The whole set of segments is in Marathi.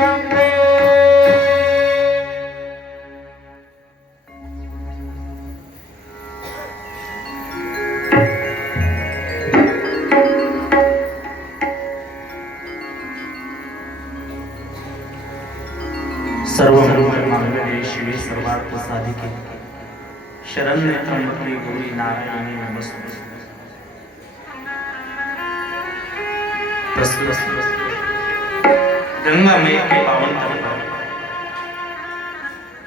सर्व मागणे शिवे सर्वार्थ साधिके शरण्य त्र्यंबके नारायणी नमस्ते। गंगा मय के पावन तट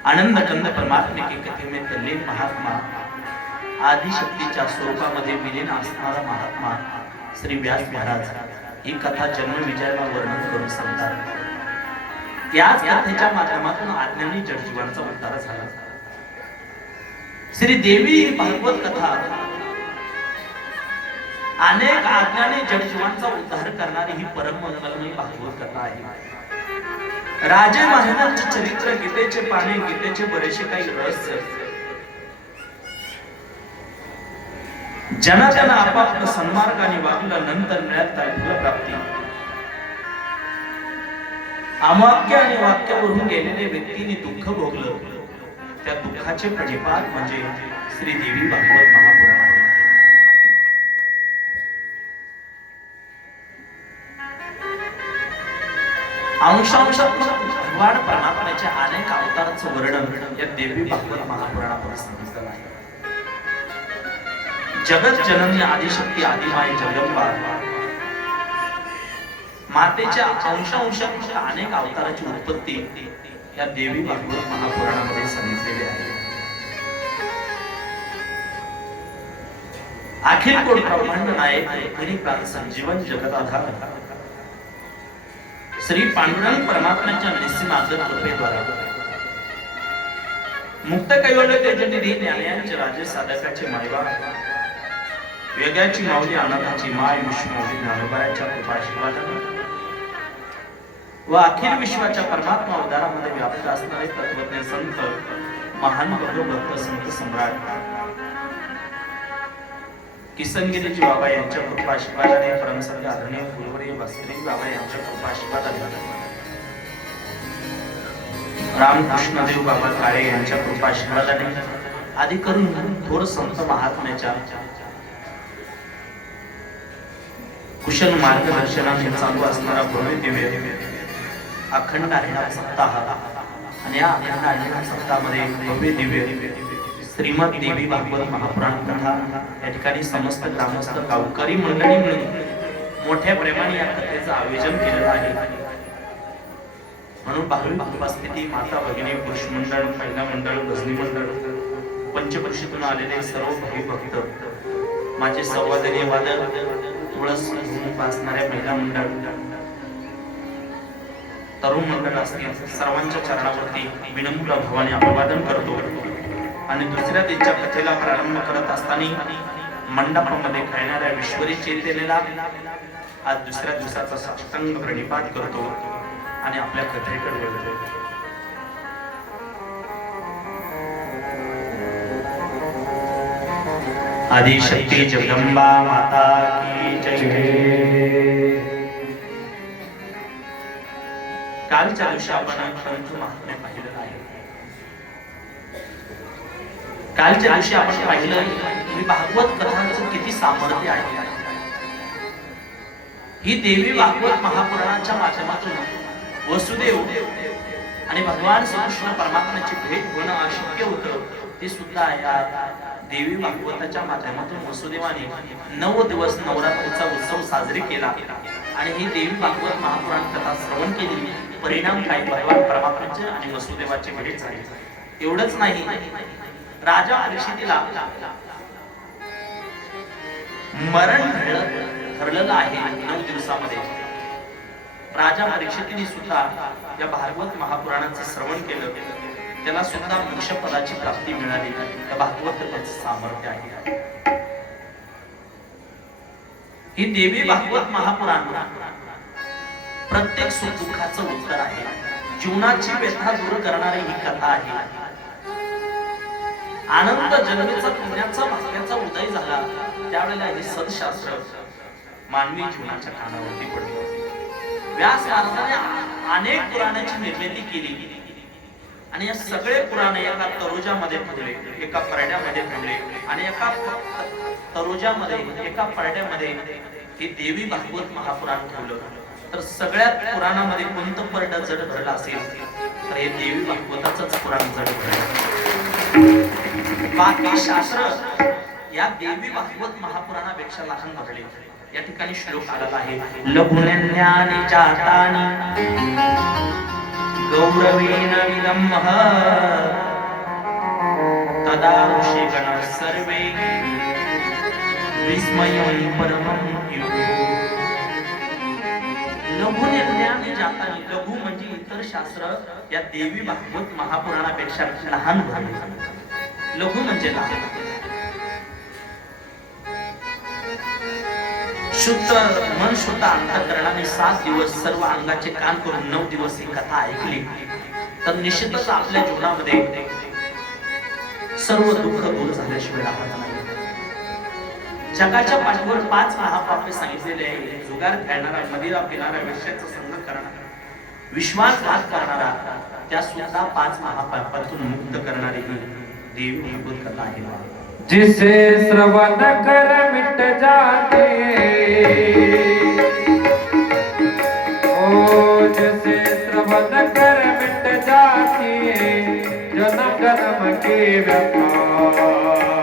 आनंद कंद परमात्मे की कथे में तल्लीन महात्मा. आदि स्वरूपामध्ये विलीन असणारा महात्मा श्री व्यास महाराज. ही कथा जन्म विजयाला वर्णन करून सांगतात. त्याच कथेच्या माध्यमातून आज्ञानी जगजीवांचा उद्धार झाला. श्री देवी ही भागवत कथा अनेक आज्ञाने जगजीवांचा उद्धार करणारी ही परम मंगलमयी भागवत कथा आहे. राजे महाराजांचे चरित्र गीतेचे पाणी गीतेचे बरेचसे काही रहस्य. ज्यांना त्यांना आपापलं सन्मार्गाने वागलं नंतर मिळत नाही फलप्राप्ती अमाक्य आणि वाक्यावरून गेलेल्या व्यक्तीने दुःख भोगलं. त्या दुःखाचे प्रतिपाद म्हणजे श्री देवी भागवत. अंशांश भगवान परमात्म्याच्या अनेक अवताराचं वर्णन या देवी भागवत महापुराणामध्ये सांगितलं आहे जगत जननी आदिशक्ती आदिमाय जगदंबा. मातेच्या अंशांशात अनेक अवताराची उत्पत्ती या देवी भागवत महापुराणामध्ये सांगितलेली आहे. अखिल कोण ब्रह्मांड नायक खरी प्राण संजीवन जगत आधार श्री पांडुरंग परमात्म्याच्या निस्सीमार्ग कृपेद्वारे मुक्त कैवल्य तेजनिधी ज्ञानयांचे राजे साधकाचे मायवा वेगाची माऊली अनाथाची माय विष्णू ज्ञानोबायाच्या कृपाशीर्वादाने व अखिल विश्वाच्या परमात्मा उदारामध्ये व्याप्त असणारे तत्वज्ञ संत महान भक्त संत सम्राट. किसनगिरीजी बाबा यांच्या कृपा आशीर्वादाने परमसंत आदरणीय गुरु भास्करी बाबा यांच्या कृपा आशीर्वादाने रामकृष्णदेव बाबा काळे यांच्या कृपा आशीर्वादाने आधी करून थोर संत महात्म्याच्या कुशल मार्गदर्शनाने चालू असणारा भव्य दिव्य अखंड हरिनाम सप्ताह आणि या अखंड हरिनाम सप्ताहामध्ये भव्य दिव्य श्रीमद देवी भागवत महापुराण कथा या ठिकाणी समस्त ग्रामस्थ गावकरी मंडळी मिळून मोठ्या प्रेमाने या कथेचं आयोजन केलेलं आहे. म्हणून भाविक उपस्थिती माता भगिनी पुरुष मंडळ महिला मंडळ गजनी मंडळ पंचकृषीतून आलेले सर्व भावी भक्त माझे संवादनीय वादक तुळस वाचणाऱ्या महिला मंडळ तरुण मंडळ असतील सर्वांच्या चरणावरती विनम्र भावाने अभिवादन करतो. आणि दुसऱ्या त्यांच्या कथेला प्रारंभ करत असताना मंडपामध्ये खेळणाऱ्या विश्वरी चेतनेला आज दुसऱ्या दिवसाचा साष्टांग प्रणिपात करतो आणि आपल्या कथेकडे वळतो. आदिशक्ती जगदंबा माता की जय. कालच्या दिवशी आपण पंच महात्म्य पाहिलं आहे. कालच्या दिवशी आपण पाहिलं की भागवत कथांचं किती सामर्थ्य आहे. ही देवी भागवत महापुराणाच्या माध्यमातून वसुदेव आणि भगवान श्रीकृष्ण परमात्म्याची भेट होणं अशक्य होतं ते सुद्धा या देवी भागवताच्या माध्यमातून वसुदेवाने नऊ दिवस नवरात्रीचा उत्सव साजरी केला. आणि ही देवी भागवत महापुराण कथा श्रवण केली परिणाम काय? भगवान परमात्म्याचे आणि वसुदेवाची भेट झाली. एवढंच नाही. राजा परीक्षितीला मरण ठरलं- ठरलेलं आहे नऊ दिवसामध्ये. राजा परीक्षितीने सुद्धा या भागवत महापुराणाचं श्रवण केलं. त्याला सुद्धा मोक्षपदाची प्राप्ती मिळाली या भागवत कथेचं सामर्थ्य आहे. ही देवी भागवत महापुराण प्रत्येक सुख दुःखाचं उत्तर आहे. जीवनाची व्यथा दूर करणारी ही कथा आहे. आनंद जन्मेचा पुण्याचा भाग्याचा उदय झाला. त्यावेळेला हे सदशास्त्र मानवी जीवनाच्या कानावरती पडलं. व्यास महाराजाने अनेक पुराणाची निर्मिती केली. आणि या सगळे पुराणे एका तरोजामध्ये ठेवले एका परड्यामध्ये ठेवले आणि एका तरोजामध्ये एका परड्यामध्ये हे देवी भागवत महापुराण ठेवलं तर सगळ्यात पुराणामध्ये कोणतं पर्ड जड भरलं असेल? तर हे देवी भागवताच पुराण जड भरलं. बाकी शास्त्र या देवी भागवत महापुराणापेक्षा लहान भरले या ठिकाणी श्लोक आलेला आहे. लघुन्यानी जातानी गौरवेण तदा ऋषी गण सर्वे विस्मयं परमं युः। जातानी लघु म्हणजे इतर शास्त्र या देवी भागवत महापुराणापेक्षा लहान भरले लघु म्हणजे लहान. शुद्ध मन शुद्ध अंतकरणाने सात दिवस सर्व अंगाचे कान करून नऊ दिवस ही कथा ऐकली. तर निश्चितच आपल्या जीवनामध्ये सर्व दुःख दूर झाल्याशिवाय राहत नाही. जगाच्या पाठीवर पाच महापापे सांगितलेले आहे. जुगार खेळणारा मदिरा पिणारा विषयाचा संघ करणारा विश्वासघात करणारा त्या सुद्धा पाच महापापातून मुक्त करणारी ही देवी भागवत कथा आहे. जिसे श्रवण कर मिट जाते। ओ जिसे श्रवण कर मिट जाती जन जन्म के व्यथा।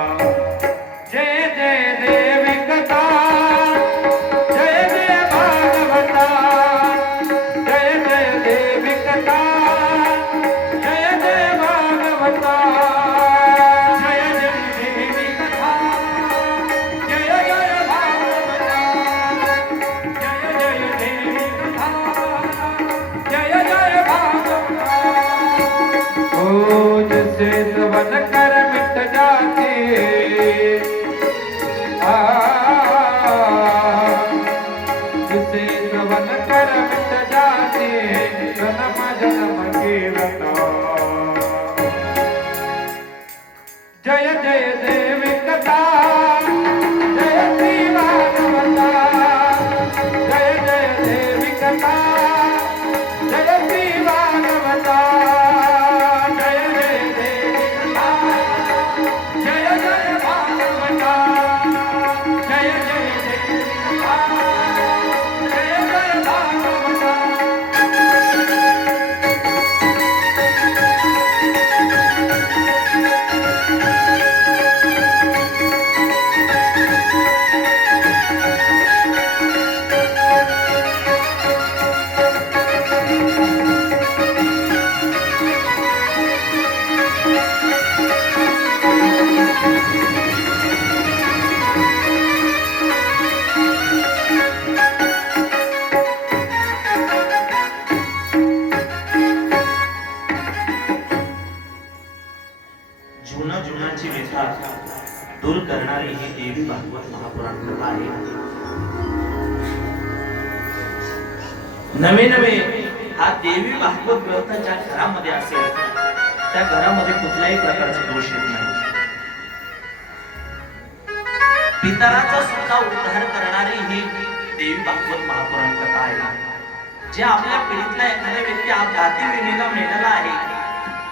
नवे नवे हा देवी भागवत ग्रंथ ज्या घरामध्ये असेल. त्या घरामध्ये कुठल्याही प्रकारचा दोष येत नाही. पितराचा सुद्धा उद्धार करणारी ही देवी भागवत महापुराण कथा आहे. जे आपल्या पिढीतला एखाद्या व्यक्ती अपघाती विणीला मेलेला आहे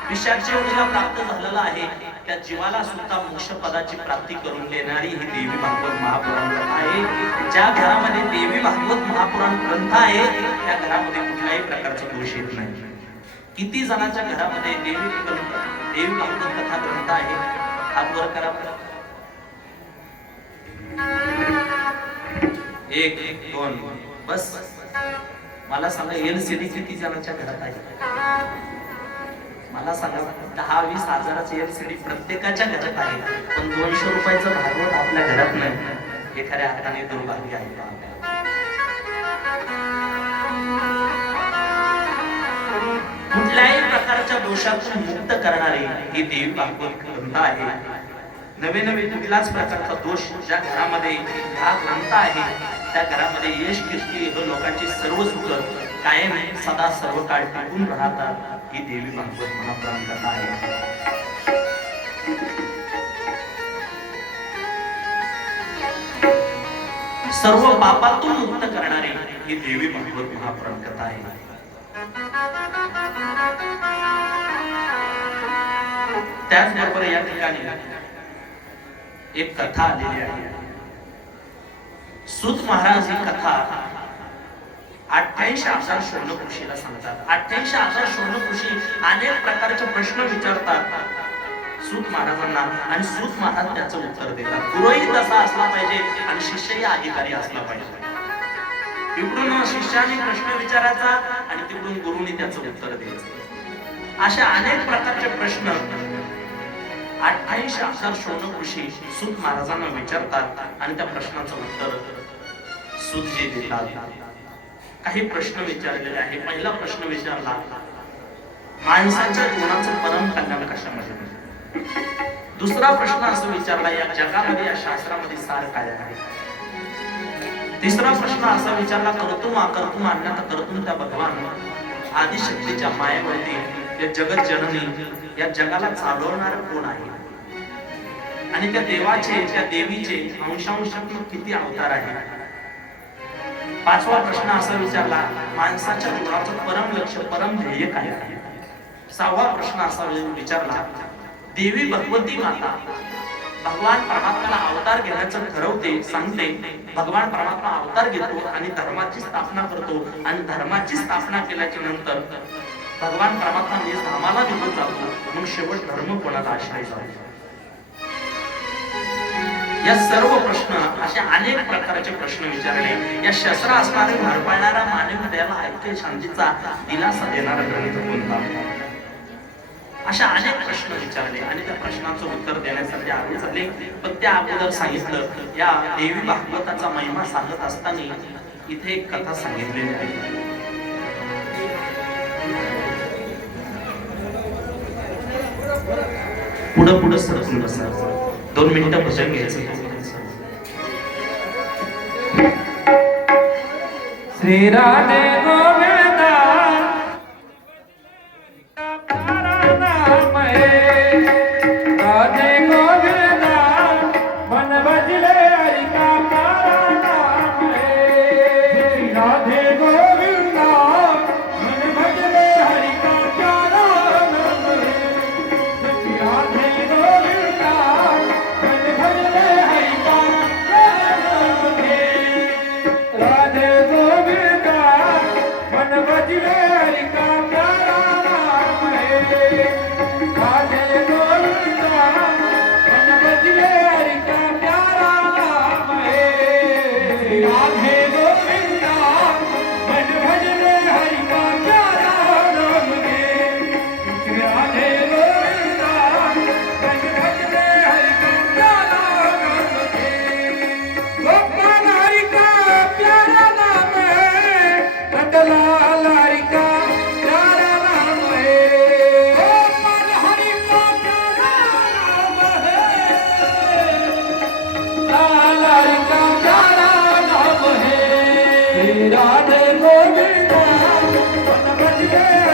विषाची योजना प्राप्त झालेला आहे त्या जीवाला सुद्धा मोक्ष पदाची प्राप्ती करून देणारी ही देवी भागवत महापुराण कथा आहे. ज्या घरामध्ये देवी भागवत महापुराण ग्रंथ आहे या घरामध्ये कुठल्याही प्रकारचा दोष येत नाही. किती जणांच्या घरामध्ये देवी ग्रंथ देवी भागवत कथा ग्रंथ आहे हात वर करा एक दोन बस. मला सांगा एल सी डी किती जणांच्या घरात आहे? मला सांगा दहा वीस हजाराची डी प्रत्येकाच्या घरात आहे पण दोनशे रुपयाचं भागवत आपल्या घरात नाही. हे खऱ्या अर्थाने दुर्भाग्य आहे. कुठल्याही प्रकारच्या दोषातून मुक्त करणारे ही देवी भागवत ग्रंथ आहे. नवे नवे कुठलाच प्रकारचा दोष ज्या घरामध्ये हा ग्रंथ आहे त्या घरामध्ये यश कीर्ती व लोकांची सर्व सुख कायम सदा सर्व काळ टिकून राहतात ही देवी भागवत महापुराण कथा आहे. सर्व पापातून मुक्त करणारी ही देवी भागवत महापुराण कथा आहे. त्याचबरोबर या ठिकाणी एक कथा आलेली आहे. सुत महाराज ही कथा अठ्ठ्याऐंशी हजार शून्य कृषीला सांगतात. अठ्ठ्याऐंशी हजार शून्य कृषी अनेक प्रकारचे प्रश्न विचारतात. सूत महाराजांना आणि सूत महाराज त्याचं उत्तर देतात. पुरोहित असा असला पाहिजे आणि शिष्यही अधिकारी असला पाहिजे. तिकडून शिष्याने प्रश्न विचारायचा आणि तिकडून गुरुने त्याचं उत्तर द्यायचं अशा अनेक प्रकारचे प्रश्न अठ्ठावीस अक्षर शोण सुत महाराजांना विचारतात आणि त्या प्रश्नाचं उत्तर सुतजी देतात. काही प्रश्न विचारलेले आहे. पहिला प्रश्न विचारला माणसाच्या जीवनाचं परम कल्याण कशामध्ये? दुसरा प्रश्न असं विचारला या जगामध्ये या शास्त्रामध्ये सार काय आहे? तिसरा प्रश्न असा विचारला करतुम अकर्तुम अन्यथा करतुम त्या भगवान. आदिशक्तीच्या मायेवरती या जगत जननी या जगाला चालवणार कोण आहे? आणि त्या देवाचे त्या देवीचे अंशांशात्मक किती अवतार आहे पाचवा प्रश्न असा विचारला माणसाच्या जीवनाचं परम लक्ष परम ध्येय काय आहे? सहावा प्रश्न असा विचारला देवी भगवती माता भगवान परमात्म्याला अवतार घेण्याचं ठरवते सांगते भगवान परमात्मा अवतार घेतो आणि धर्माची स्थापना करतो. आणि धर्माची स्थापना केल्याच्यानंतर भगवान परमात्मा निज धामाला निघून जातो. मग शेवट धर्म कोणाला आश्रय जातो या सर्व प्रश्न असे अनेक प्रकारचे प्रश्न विचारले. या शस्त्र असणारे भर पाडणारा मानव त्याला ऐक्य शांतीचा दिलासा देणारा ग्रंथ कोणता? अशा अनेक प्रश्न विचारले आणि त्या प्रश्नाचं उत्तर देण्यासाठी आले झाले. पण त्या अगोदर सांगितलं या देवी भागवताचा महिमा सांगत असताना इथे एक कथा सांगितलेली आहे पुढं पुढं सरकून बसा दोन मिनिटं भजन घ्यायचं श्री राधे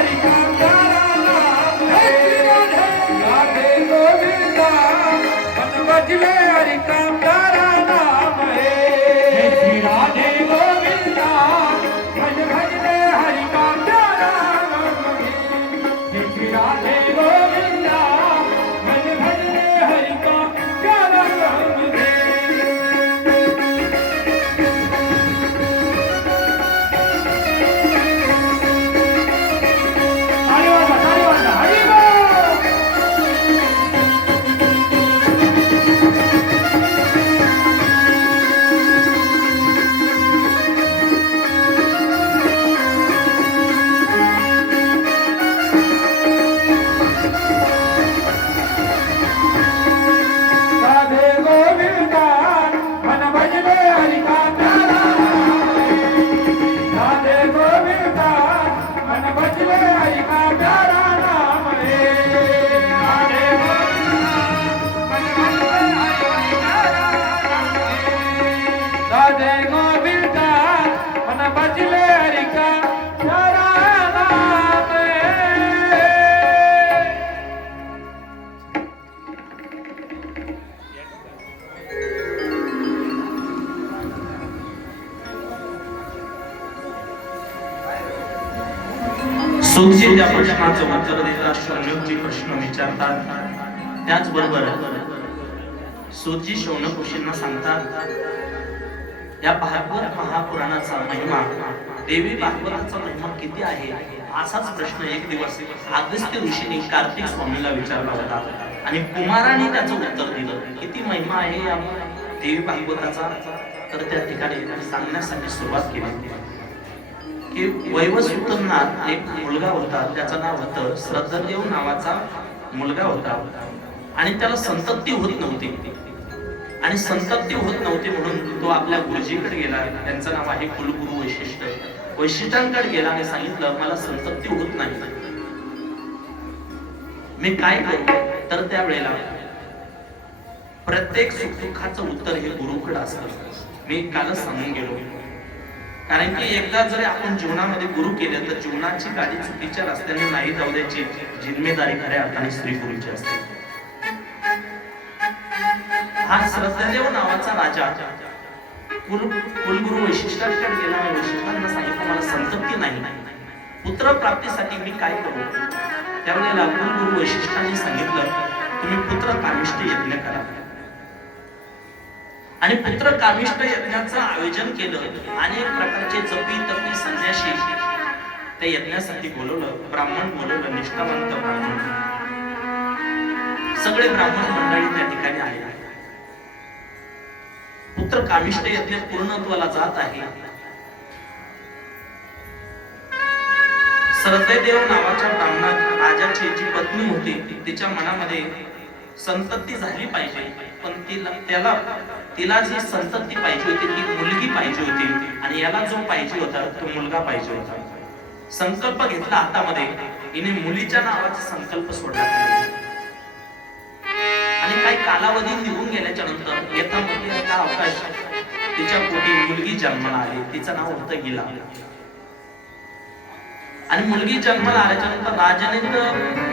America. प्रश्नाचं उत्तर देतात शौनकजी प्रश्न विचारतात त्याचबरोबर सुखजी शौनक ऋषींना सांगतात या भागवत महापुराणाचा महिमा देवी भागवताचा महिमा किती आहे? असाच प्रश्न एक दिवस अगस्त्य ऋषीने कार्तिक स्वामीला विचारला होता. आणि कुमाराने त्याचं उत्तर दिलं किती महिमा आहे या देवी भागवताचा? तर त्या ठिकाणी सांगण्यासाठी सुरुवात केली. की वैवस्वतांना एक मुलगा होता त्याचं नाव होतं श्रद्धादेव नावाचा मुलगा होता. आणि त्याला संतप्ती होत नव्हती. आणि संतप्ती होत नव्हती म्हणून तो आपल्या गुरुजीकडे गेला. त्यांचं नाव आहे कुलगुरु वैशिष्ट. वैशिष्ट्यांकडे गेला आणि सांगितलं मला संतप्ती होत नाही. मी काय करू? तर त्यावेळेला प्रत्येक सुखदुःखाचं उत्तर हे गुरुकडे असतं. मी कालच सांगून गेलो. कारण की एकदा जरी आपण जीवनामध्ये गुरु केले तर जीवनाची गाडी चुकीच्या रस्त्याने नाही जाऊ द्यायची. जिम्मेदारी खऱ्या अर्थाने स्त्री गुरुची असते. हा श्रद्धादेव नावाचा राजा. कुल कुलगुरु वैशिष्ट्याकडे गेला आणि वैशिष्ट्यांना सांगितलं मला संतप्ती नाही. पुत्र प्राप्तीसाठी मी काय करू? त्यावेळेला कुलगुरु वैशिष्ट्यांनी सांगितलं तुम्ही पुत्र कामिष्ट यज्ञ करा. आणि पुत्र कामिष्ट यज्ञाचं आयोजन केलं अनेक प्रकारचे जपी तपी संन्याशी त्या यज्ञासाठी बोलवलं ब्राह्मण बोलवलं निष्ठावंत ब्राह्मण. सगळे ब्राह्मण मंडळी त्या ठिकाणी आले. पुत्र कामिष्ट यज्ञ पूर्णत्वाला जात आहे. श्रद्धेदेव नावाच्या ब्राह्मणात राजाची जी पत्नी होती तिच्या मनामध्ये संतती झाली पाहिजे. पण तिला त्याला तिला जी संतती पाहिजे होती ती मुलगी पाहिजे होती. आणि याला जो पाहिजे होता तो मुलगा पाहिजे होता. संकल्प घेतला हातामध्ये. हिने मुलीच्या नावाचा संकल्प सोडला. आणि काही कालावधी निघून गेल्याच्यानंतर येता हा अवकाश. तिच्या पोटी मुलगी जन्माला आली. तिचं नाव होतं गिला. आणि मुलगी जन्माला आल्याच्यानंतर राजाने तर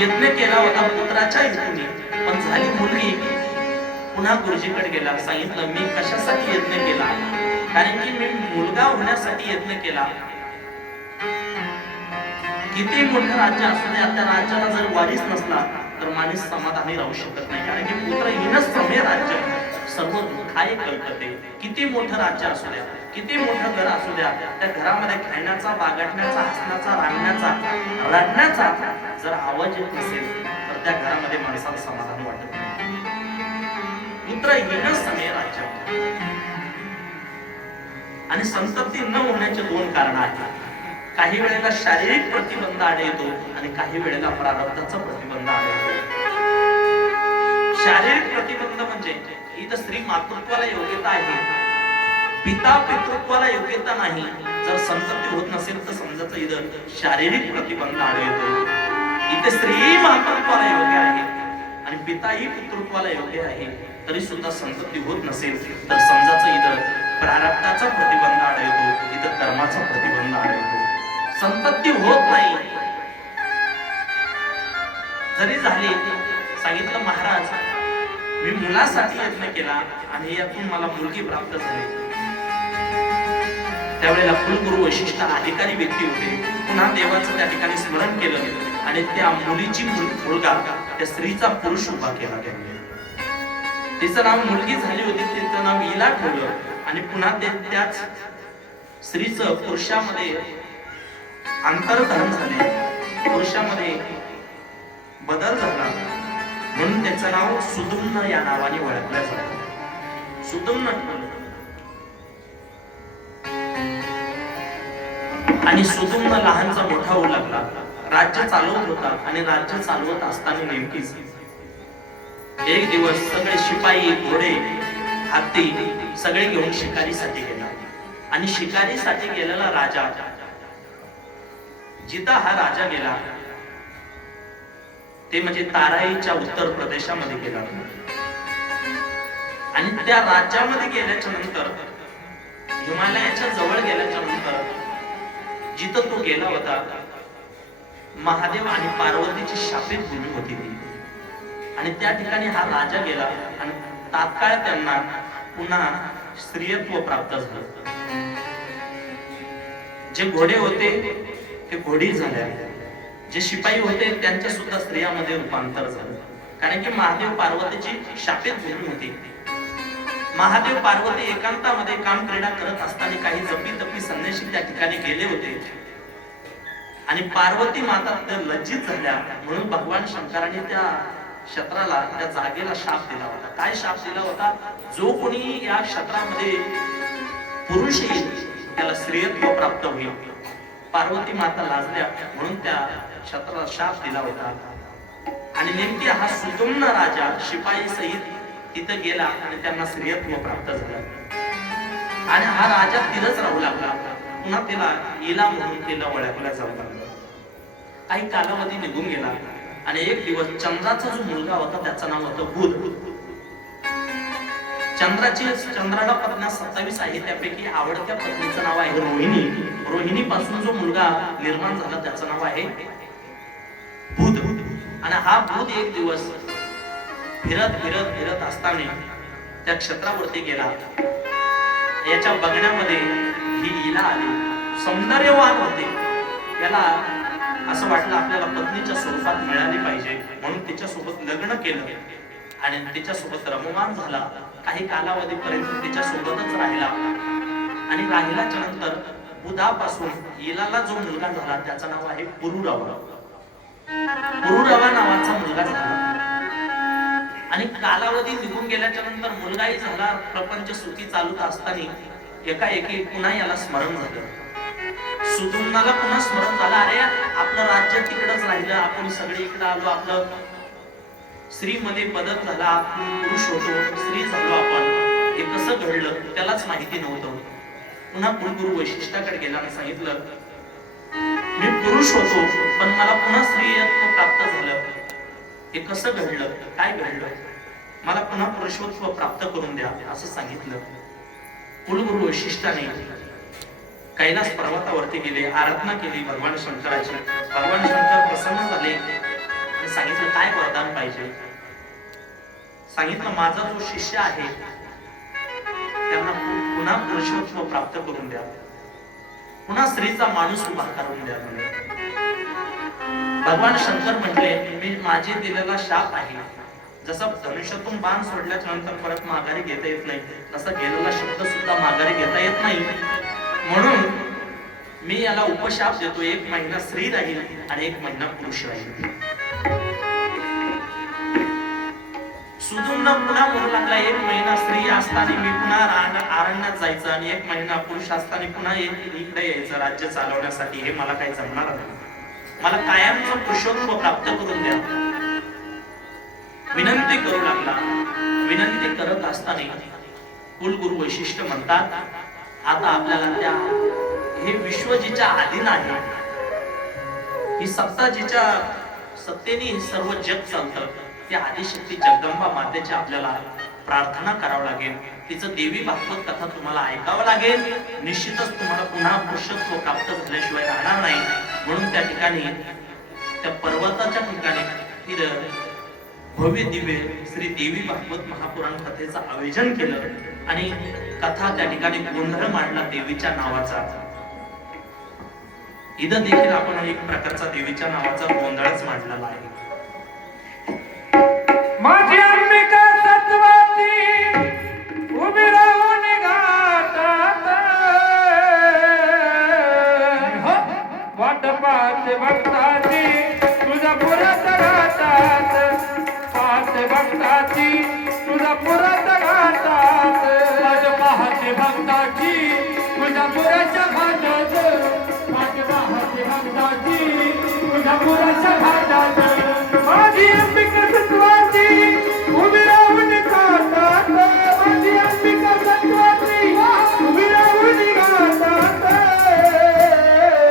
यत्न केला होता पुत्राच्या हेतूने पण झाली मुलगी पुन्हा गुरुजीकडे गेला. सांगितलं मी कशासाठी यत्न केला? कारण की मी मुलगा होण्यासाठी यत्न केला. किती मोठं राज्य असू द्या त्या राज्याला जर वारीस नसला तर माणूस समाधानी राहू शकत नाही. कारण की पुत्र हीनच प्रमेय राज्य. सर्व दुःखाय कल्पते किती मोठं राज्य असू द्या किती मोठं घर असू द्या त्या घरामध्ये खेळण्याचा बागडण्याचा हसण्याचा रांगण्याचा रडण्याचा जर आवाज येत नसेल त्या घरामध्ये माणसाला समाधान वाटत नाही. पुत्र हीनच समय राज्य आणि संतती न होण्याचे दोन कारण आहेत. काही वेळेला शारीरिक प्रतिबंध आढळतो आणि काही वेळेला प्रारब्धाचा प्रतिबंध आढळतो. शारीरिक प्रतिबंध म्हणजे ही तर स्त्री मातृत्वाला योग्यता आहे. पिता पितृत्वाला योग्यता नाही. जर संतती होत नसेल तर समजायचं इथं शारीरिक प्रतिबंध आढळतो. इथे स्त्री मातृत्वाला योग्य आहे. आणि पिताही पितृत्वाला योग्य आहे. तरी सुद्धा संतती होत नसेल तर समजायचं इथं प्रारब्धाचा प्रतिबंध आढळतो. इथं कर्माचा प्रतिबंध आढळतो. संतती होत नाही. जरी झाली सांगितलं महाराज मी मुलासाठी यत्न केला आणि यातून मला मुलगी प्राप्त झाली. त्यावेळेला कुलगुरु वैशिष्ट अधिकारी व्यक्ती होते. पुन्हा देवाचं त्या ठिकाणी स्मरण केलं आणि त्या मुलीची मुलगा त्या स्त्रीचा पुरुष उभा केला त्यांनी तिचं नाव मुलगी झाली होती तिचं नाव इला ठेवलं आणि पुन्हा ते त्याच स्त्रीचं पुरुषामध्ये अंतर्धान झाले. पुरुषामध्ये बदल झाला. म्हणून त्याचं नाव सुदुम्न या नावाने ओळखलं जातं. सुदुम्न ठेवलं आणि सुदुम्न लहानचा मोठा होऊ लागला. राज्य चालवत होता आणि राज्य चालवत असताना नेमकीच एक दिवस सगळे शिपाई घोडे हत्ती सगळे घेऊन शिकारीसाठी गेला. आणि शिकारीसाठी गेलेला राजा जिता हा राजा गेला ते म्हणजे ताराईच्या उत्तर प्रदेशामध्ये गेला. आणि त्या राज्यामध्ये गेल्याच्यानंतर हिमालयाच्या जवळ गेल्याच्यानंतर जिथं तो गेला होता महादेव आणि पार्वतीची शापित भूमी होती ती. आणि त्या ठिकाणी हा राजा गेला आणि तात्काळ त्यांना पुन्हा स्त्रियत्व प्राप्त झालं. जे घोडे होते ते घोडी झाल्या जे शिपाई होते त्यांच्या सुद्धा स्त्रियामध्ये रूपांतर झालं. कारण की महादेव पार्वतीची शापित भूमी होती. महादेव पार्वती एकांतामध्ये काम क्रीडा करत असताना काही जपी तपी संन्यासी त्या ठिकाणी गेले होते. आणि पार्वती माता तर लज्जित झाल्या. म्हणून भगवान शंकराने त्या क्षेत्राला त्या जागेला शाप दिला होता. काय शाप दिला होता? जो कोणी या क्षेत्रामध्ये पुरुष येईल त्याला स्त्रियत्व प्राप्त होईल. पार्वती माता लाजल्या. म्हणून त्या क्षेत्राला शाप दिला होता. आणि नेमके हा सुदुम्न राजा शिपाई सहित तिथं गेला आणि त्यांना स्त्रियत्व प्राप्त झालं. आणि हा राजा तिथंच राहू लागला. पुन्हा तिला इला म्हणून तिला ओळखला जाऊ लागला काही कालावधी निघून गेला आणि एक दिवस चंद्राचा जो मुलगा होता त्याचं नाव होतं बुध. चंद्राची चंद्राला पत्ना सत्तावीस आहे त्यापैकी आवडत्या पत्नीचं नाव आहे रोहिणी. रोहिणी पासून जो मुलगा निर्माण झाला त्याचं नाव आहे बुध. आणि हा बुध एक दिवस फिरत फिरत फिरत असताना त्या क्षेत्रावरती गेला. याच्या बघण्यामध्ये ही इला आली. सौंदर्यवान होते. याला असं वाटलं आपल्याला पत्नीच्या स्वरूपात मिळाली पाहिजे. म्हणून तिच्यासोबत लग्न केलं. आणि तिच्यासोबत रममान झाला. काही कालावधीपर्यंत तिच्या सोबतच राहिला. आणि राहिल्याच्या नंतर बुधापासून इलाला जो मुलगा झाला त्याचं नाव आहे पुरुरवा. पुरुरावा नावाचा मुलगा झाला. आणि कालावधी निघून गेल्याच्यानंतर मुलगाही झाला प्रपंच सुखी चालूत असताना. एकाएकी पुन्हा याला स्मरण झालं. सुदुम्नाला पुन्हा स्मरण झालं. अरे आपलं राज्य तिकडच राहिलं. आपण सगळे इकडे आलो. आपलं स्त्रीमध्ये पदक बदल झाला. आपण पुरुष होतो. स्त्री झालो आपण. हे कसं घडलं त्यालाच माहिती नव्हतं. पुन्हा कुलगुरु वैशिष्ट्याकडे गेला आणि सांगितलं मी पुरुष होतो पण मला पुन्हा स्त्रीयत्व प्राप्त झालं. हे कसं घडलं? काय घडलं? मला पुन्हा पुरुषत्व प्राप्त करून द्या असं सांगितलं. कुलगुरु वैशिष्ट्याने कैलास पर्वतावरती गेले आराधना केली भगवान शंकराची. भगवान शंकर प्रसन्न झाले. सांगितलं काय वरदान पाहिजे? सांगितलं माझा जो शिष्य आहे त्यांना पुन्हा पुरुषत्व प्राप्त करून द्या. पुन्हा स्त्रीचा माणूस उभा करून द्या. भगवान शंकर म्हटले मी माझी दिलेला शाप आहे. जसा धनुष्यातून बाण सोडल्याच्या नंतर परत माघारी घेता येत नाही तसा गेलेला शब्द सुद्धा माघारी घेता येत नाही. म्हणून मी याला उपशाप देतो एक महिना स्त्री राहील आणि एक महिना पुरुष राहील. सुदुम्न पुन्हा म्हणू लागला एक महिना स्त्री असताना मी पुन्हा आरण्यात जायचं आणि एक महिना पुरुष असताना पुन्हा इकडे यायचं राज्य चालवण्यासाठी. हे मला काही जमणार नाही. मला कायमचं पुरुषत्व प्राप्त करून द्या. विनंती करू लागला. विनंती करत असताना कुलगुरु वैशिष्ट्य म्हणतात आता आपल्याला त्या हे विश्वजीच्या अधीन आहे. ही सत्ता जिच्या सत्तेने हे सर्व जग चालतं. त्या आदिशक्ती जगदंबा मातेची आपल्याला प्रार्थना करावं लागेल. तिचं देवी भागवत कथा तुम्हाला ऐकावं लागेल. निश्चितच तुम्हाला पुन्हा पुरुषत्व प्राप्त झाल्याशिवाय राहणार नाही. म्हणून त्या ठिकाणी त्या पर्वताच्या ठिकाणी तिथं भव्य दिव्य श्री देवी भागवत महापुराण कथेचं आयोजन केलं आणि कथा त्या ठिकाणी गोंधळ मांडला देवीच्या नावाचा. इथं देखील आपण एक प्रकारचा देवीच्या नावाचा गोंधळच मांडलेला आहे. पाच भक्ताची तुझा पुरत घातात पाच भक्ताची तुझा पुरत घातात पाच पाच भक्ताची तुझा पुरत घातात पाच पाच भक्ताची तुझा पुरत घातात माझी अंबिका सत्वाची